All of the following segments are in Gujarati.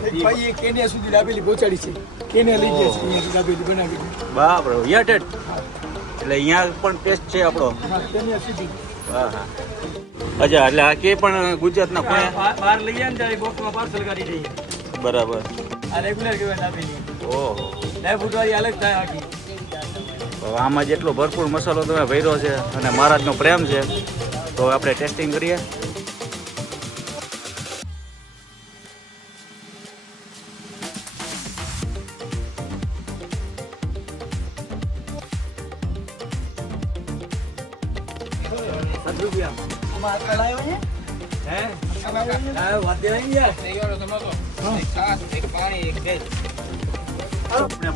ભાઈ એ કેન્યા સુધી દાબેલી પહોંચાડી છે. કેન્યા લઈ ગયા છે અહીંયાથી દાબેલી બનાવીને. બાપ રે યટ એટલે અહીંયા પણ ટેસ્ટ છે આપણો. હા, કેન્યા સુધી. હા હા અચ્છા એટલે આ કે પણ ગુજરાતના કોણે બહાર લઈ જાય ને ત્યારે બોક્સમાં પાર્સલ કરી દઈએ. બરાબર. આ રેગ્યુલર કહેવાય દાબેલી. ઓહો ડ્રાય ફ્રૂટ વાળી અલગ થાય આખી. હવે આમાં જેટલો ભરપૂર મસાલો તમે ભર્યો છે અને મહારાજનો પ્રેમ છે તો આપણે ટેસ્ટિંગ કરીએ.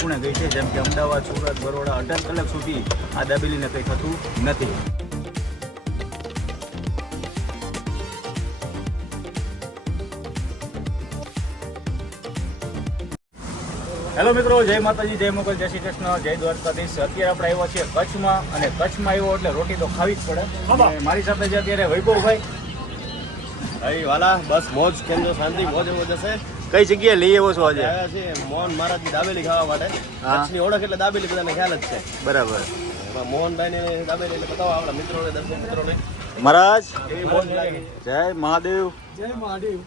પુણે ગઈ છે જેમ કે અમદાવાદ, સુરત, બરોડા 18 કલાક સુધી આ દાબેલીને કંઈ થતું નથી. હેલો મિત્રો, જય માતાજી, જય મોગલ, જય શ્રી કૃષ્ણ, જય દ્વારકાધીશ. અત્યારે આપણે આવ્યા છીએ કચ્છમાં અને કચ્છમાં આવ્યો એટલે રોટી તો ખાવી જ પડે. અને મારી સાથે છે અત્યારે વૈભવભાઈ. ભાઈ વાલા બસ મોજ કેન્દ્ર શાંતિ મોજ એવો જશે. કઈ જગ્યાએ લઈ આવ્યો છો આજે? આવ્યા છે મોહન મહારાજની દાબેલી ખાવા માટે. કચ્છની ઓળખ એટલે દાબેલી બધાને ખ્યાલ જ છે. બરાબર. એમાં મોહનભાઈની દાબેલી એટલે બતાવો આપણા મિત્રોને, દર્શક મિત્રોને. મહારાજ એવી મોજ લાગી. જય મહાદેવ. જય મહાદેવ.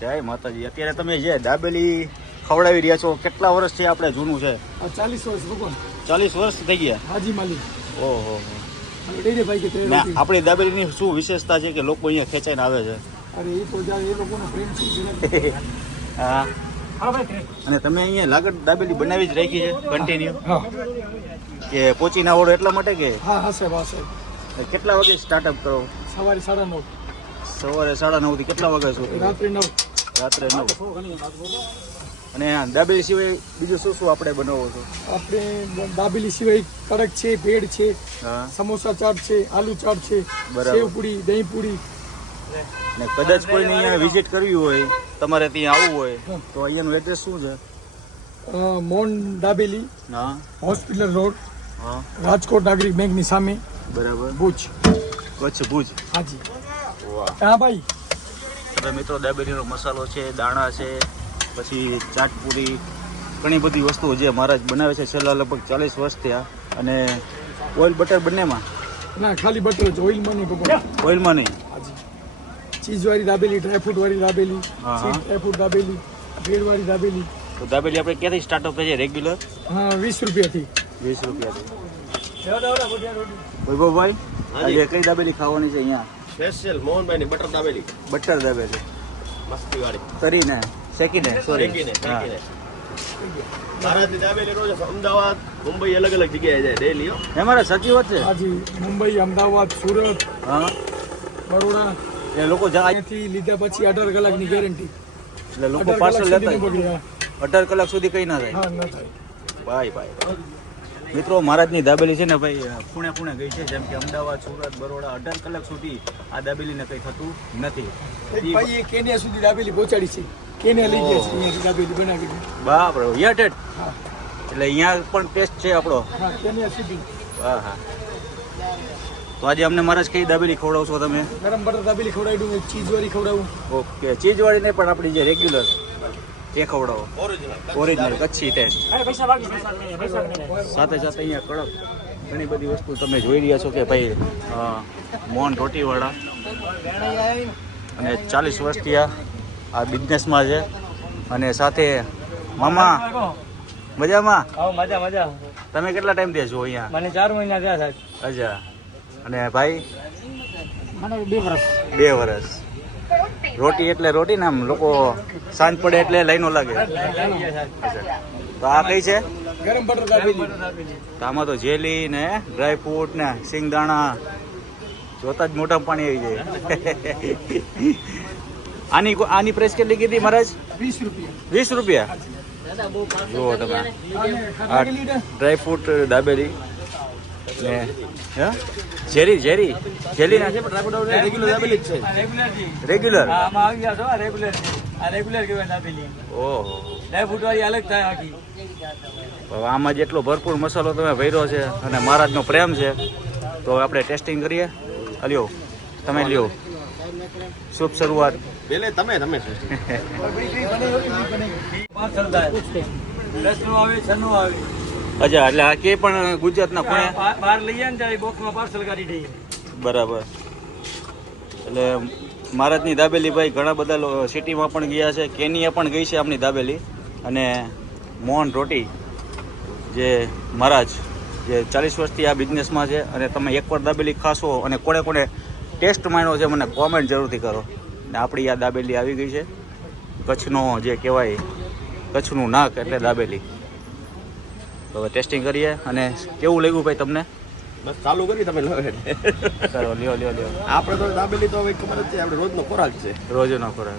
જય માતાજી. અત્યારે તમે જે દાબેલી ખવડાવી રહ્યા છો કેટલા વર્ષ છે આપણે જૂનું છે? 40 વર્ષ ભગવાન. 40 વર્ષ થઈ ગયા. હાજી માલિક. ઓહો. ભાઈ કે ત્રણ રોટી. આપણી દાબેલીની શું વિશેષતા છે કે લોકો અહીંયા ખેંચાઈને આવે છે? અરે એ તો જ્યારે એ લોકોનો પ્રેમ છે. હા. અને તમે અહીંયા લાગત દાબેલી બનાવી જ રાખી છે કન્ટિન્યુ? હા. કે પહોંચી ના વળો એટલા માટે કે? હા હા સાહેબ, હા સાહેબ. કેટલા વાગે સ્ટાર્ટઅપ કરો? સવારે 9:30. સવારે 9:30 થી કેટલા વાગ્યા સુધી? રાત્રે 9. રાત્રે 9. અને દાબેલી સિવાય બીજું શું શું આપણે બનાવો છો? આપણે દાબેલી સિવાય કડક છે, ભેળ છે, હા. સમોસા ચાટ છે, આલુ ચાટ છે, બરાબર. સેવ પૂરી, દહીં પૂરી. ને કદાચ કોઈને અહીંયા વિઝિટ કરવી હોય, તમારે ત્યાં આવવું હોય તો અહીંયાનું એડ્રેસ શું છે? મોહન દાબેલી, હા. હોસ્પિટલ રોડ, હા. રાજકોટ નાગરિક બેંકની સામે, બરાબર. ભુજ. કચ્છ ભુજ. હાજી. વાહ. હા ભાઈ. હવે મિત્રો દાબેલીનો મસાલો છે, દાણા છે, પછી ચાટપુરી, ઘણી બધી વસ્તુઓ જે મહારાજ બનાવે છે છેલ્લા લગભગ 40 વર્ષ થયા. અને ઓઇલ બટર બંનેમાં? ના, ખાલી બટર જ, ઓઇલમાં નહીં ભગવાન. ઓઇલમાં નહીં. હાજી. ચીઝવાળી દાબેલી, ડ્રાયફ્રૂટ વાળી દાબેલી, હા, ચીઝ ડ્રાયફ્રૂટ દાબેલી, ભેળવાળી દાબેલી. તો દાબેલી આપણે ક્યાંથી સ્ટાર્ટઅપ થાય છે રેગ્યુલર? હા, 20 રૂપિયાથી. 20 રૂપિયાથી. વૈભવભાઈ, આજે કઈ દાબેલી ખાવાની છે અહીંયા? સ્પેશિયલ મોહનભાઈની બટર દાબેલી. બટર દાબેલી મસ્તી વાળી. તરીને શેકીને, સોરી. શેકીને. મહારાજની દાબેલી રોજ અમદાવાદ, મુંબઈ અલગ અલગ જગ્યાએ જાય ડેલી. હે મારા સાચી વાત છે? હાજી. મુંબઈ, અમદાવાદ, સુરત, હા. બરોડા. એ લોકો જાય અહીંયાથી લીધા પછી 18 કલાકની ગેરંટી. એટલે લોકો પાર્સલ લેતા 18 કલાક સુધી કઈ ના થાય. હા, ન થાય. ભાઈ ભાઈ મિત્રો, મહારાજની દાબેલી છે ને ભાઈ પુણે ગઈ છે જેમ કે અમદાવાદ, સુરત, બરોડા 18 કલાક સુધી આ દાબેલીને કંઈ થતું નથી. ભાઈ એ કેન્યા સુધી દાબેલી પહોંચાડી છે. કેન્યા લઈ ગયા છે અહીંયાથી દાબેલી બનાવીને. બાપ રે યટ હા. એટલે અહીંયા પણ ટેસ્ટ છે આપણો. હા, કેન્યા સુધી. હા હા. તો આજે અમને મહારાજ કઈ દાબેલી ખવડાવશો તમે? ગરમ બટર દાબેલી ખવડાવી દઉં, ચીઝવાળી ખવડાવું. ઓકે, ચીઝવાળી નહીં પણ આપણી જે રેગ્યુલર એ ખવડાવો. Original Kutchi taste. સાથે સાથે અહીંયા કડક ઘણી બધી વસ્તુ તમે જોઈ રહ્યા છો કે ભાઈ મોહન રોટીવાળા અને 40 વર્ષથી આ બિઝનેસમાં છે. અને સાથે મામા મજામાં? મજા. તમે કેટલા ટાઈમ દે છો અહીંયા? મને 4 મહિના થયા સાહેબ. અચ્છા. અને ભાઈ? મને 2 વર્ષ. 2 વર્ષ. રોટી એટલે રોટી ને આમ લોકો સાંજ પડે એટલે લાઈનો લાગે. તો આ કઈ છે? ગરમ બટર દાબેલી. તો આમાં તો જેલી ને ડ્રાયફ્રૂટ ને સિંગદાણા જોતા જ મોઢામાં પાણી આવી જાય. આની પ્રાઇસ કેટલી કીધી મહારાજ? 20 રૂપિયા. 20 રૂપિયા. જુઓ તમે આ ડ્રાયફ્રૂટ દાબેલી ને જેરી ના છે રેગ્યુલર દાબેલી જ છે. રેગ્યુલર. આમાં આવી ગયા છો, રેગ્યુલર છે. આ રેગ્યુલર કહેવાય દાબેલી. ઓહો. ડ્રાયફ્રૂટ વાળી અલગ થાય આખી. હવે આમાં જેટલો ભરપૂર મસાલો તમે ભર્યો છે અને મહારાજનો પ્રેમ છે તો આપણે ટેસ્ટિંગ કરીએ. લ્યો તમે લ્યો. શુભ શરૂઆત. પેલે તમે બને પાર્સલ થાય 10 નો આવે 6 નો આવે અચ્છા, એટલે આ કે પણ ગુજરાતના ખૂણે બહાર લઈએ ને ત્યારે બોક્સમાં પાર્સલ કાઢી દઈએ. બરાબર. એટલે મહારાજની દાબેલી ભાઈ ઘણા બધા સિટીમાં પણ ગયા છે, કેનિયા પણ ગઈ છે આપણી દાબેલી. અને મોહન રોટી જે મહારાજ જે 40 વર્ષથી આ બિઝનેસમાં છે, અને તમે એકવાર દાબેલી ખાશો અને કોણે કોણે ટેસ્ટ માણ્યો છે મને કોમેન્ટ જરૂરથી કરો. ને આપણી આ દાબેલી આવી ગઈ છે, કચ્છનો જે કહેવાય કચ્છનું નાક એટલે દાબેલી. તો હવે ટેસ્ટિંગ કરીએ અને કેવું લાગ્યું ભાઈ તમને? બસ ચાલુ કરી તમે લો. ચાલો લ્યો. આપણે તો દાબેલી તો હવે ખબર જ છે, આપણે રોજનો ખોરાક છે. રોજનો ખોરાક.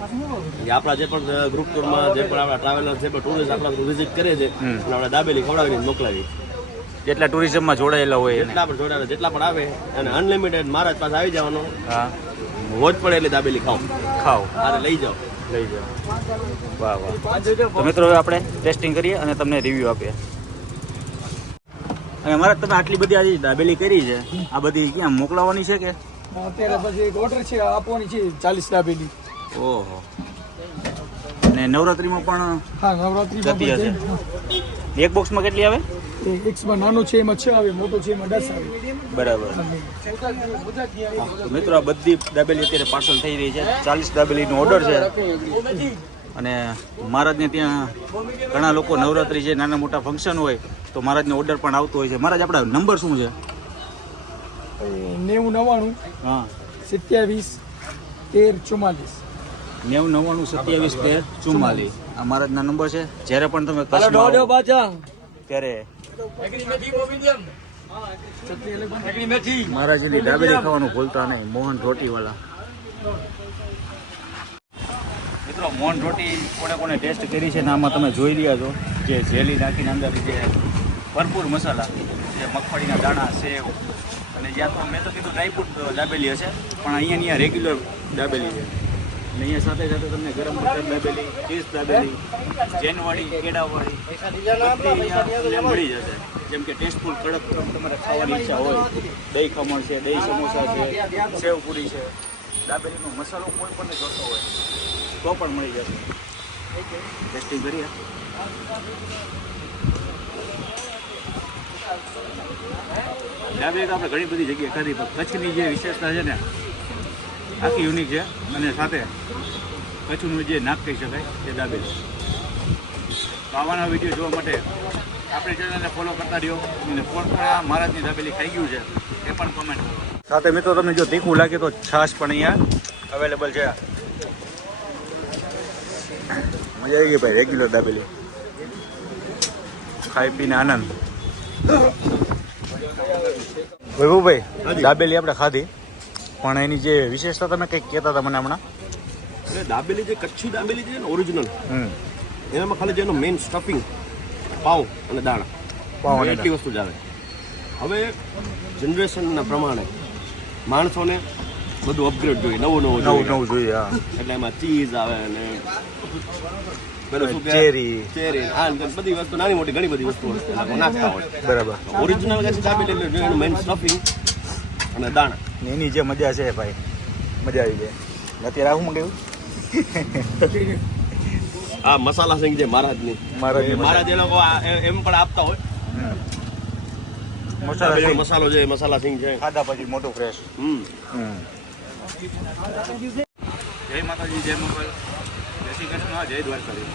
એ આપણા જે પણ ગ્રુપ ટૂરમાં જે પણ આપણા ટ્રાવેલર જે પણ ટુરિસ્ટ આપણા વિઝિટ કરે છે અને આપણે દાબેલી ખવડાવીને મોકલાવી. જેટલા ટુરિઝમમાં જોડાયેલા હોય એને. જેટલા પણ જોડાયેલા જેટલા પણ આવે અને અનલિમિટેડ મહારાજ પાસે આવી જવાનો. હા, રોજ પડે એટલે દાબેલી ખાઓ અને લઈ જાઓ. વાહ. તો મિત્રો હવે આપણે ટેસ્ટિંગ કરીએ અને તમને રિવ્યૂ આપીએ. અને મારા તમે આટલી બધી આજે દાબેલી કરી છે, આ બધી ક્યાં મોકલાવાની છે કે અત્યારે પછી એક ઓર્ડર છે આપવાની છે 40 દાબેલી. ઓહો. અને નવરાત્રીમાં પણ હા, નવરાત્રી જતી હશે. એક બોક્સમાં કેટલી આવે? એક્સમાં નાનો છે એમાં 6 આવે, મોટો છે એમાં 10 આવે. બરાબર. તો મિત્રો આ બધી દાબેલી અત્યારે પાર્સલ થઈ રહી છે. 40 દાબેલીનો ઓર્ડર છે. અને મહારાજને ત્યાં ઘણા લોકો નવરાત્રી છે, નાના મોટા ફંક્શન હોય તો મહારાજને ઓર્ડર પણ આવતો હોય છે. મહારાજ આપણા નંબર શું છે? 9099 હા, 27 13 44. 9099 27 13 44 આ મહારાજના નંબર છે. જ્યારે પણ તમે કચ્છમાં આવો ત્યારે મહારાજની દાબેલી ખાવાનું ભૂલતા નહીં. મોહન રોટીવાલા. મિત્રો મોહન રોટી કોને ટેસ્ટ કરી છે ને આમાં તમે જોઈ રહ્યા છો જે જેલી નાખીને અંદર જે ભરપૂર મસાલા, જે મગફળીના દાણા, સેવ અને જ્યાં તો મેં તો કીધું ડ્રાયફ્રૂટ દાબેલી હશે, પણ અહીંયા રેગ્યુલર દાબેલી છે. અને અહીંયા સાથે સાથે તમને ગરમ બટર દાબેલી, ચીઝ દાબેલી, જેનવાળી, કેળાવાળી બધી મળી જશે. જેમ કે ટેસ્ટફુલ કડક તમારે ખાવાની ઈચ્છા હોય, દહીં ખમણ છે, દહીં સમોસા છે, સેવપુરી છે, દાબેલીનો મસાલો કોઈ પણ જોતો હોય તો પણ મળી જશે. ટેસ્ટિંગ કરીએ. દાબેલી તો આપણે ઘણી બધી જગ્યાએ ખાધી, પણ કચ્છની જે વિશેષતા છે ને આખી યુનિક છે. અને સાથે કચ્છનું જે નાક કહી શકાય એ દાબેલી. તો આવાના વિડીયો જોવા માટે આપણી ચેનલને ફોલો કરતા રહ્યો અને કોણ પણ આ મહારાજની દાબેલી ખાઈ ગયું છે એ પણ કોમેન્ટ કરો. સાથે મિત્રો તમને જો તીખું લાગે તો છાશ પણ અહીંયા અવેલેબલ છે. મજા આવી ગઈ ભાઈ રેગ્યુલર દાબેલી ખાઈ પીને આનંદ. વૈભવભાઈ દાબેલી આપણે ખાધી, પણ એની જે વિશેષતા તમે કંઈક કહેતા હતા મને હમણાં. એટલે દાબેલી જે કચ્છી દાબેલી છે ને ઓરિજિનલ, એનામાં ખાલી જેનો મેઇન સ્ટફિંગ પાવ અને દાણા, પાવ અને એટલી વસ્તુ જ આવે. હવે જનરેશનના પ્રમાણે માણસોને બધું અપગ્રેડ જોઈએ, નવું જોઈએ. હા, એટલે એમાં ચીઝ આવે અને ચેરી આ બધી વસ્તુ નાની મોટી ઘણી બધી વસ્તુ નાખતા હોય. બરાબર. ઓરિજિનલ કચ્છી દાબેલી એટલે એનું મેઇન સ્ટફિંગ અને દાણા. એની જે મજા છે ભાઈ, મજા આવી જાય. અત્યારે આવું મંગાવ્યું આ મસાલા સિંગ છે મહારાજની. મહારાજ એ લોકો એમ પણ આપતા હોય. મસાલો છે, મસાલા સિંગ છે, ખાધા પછી મોટું ફ્રેશ. જય માતાજી, જય મોગલ, જય શ્રી કૃષ્ણ, જય દ્વારકાધીશ.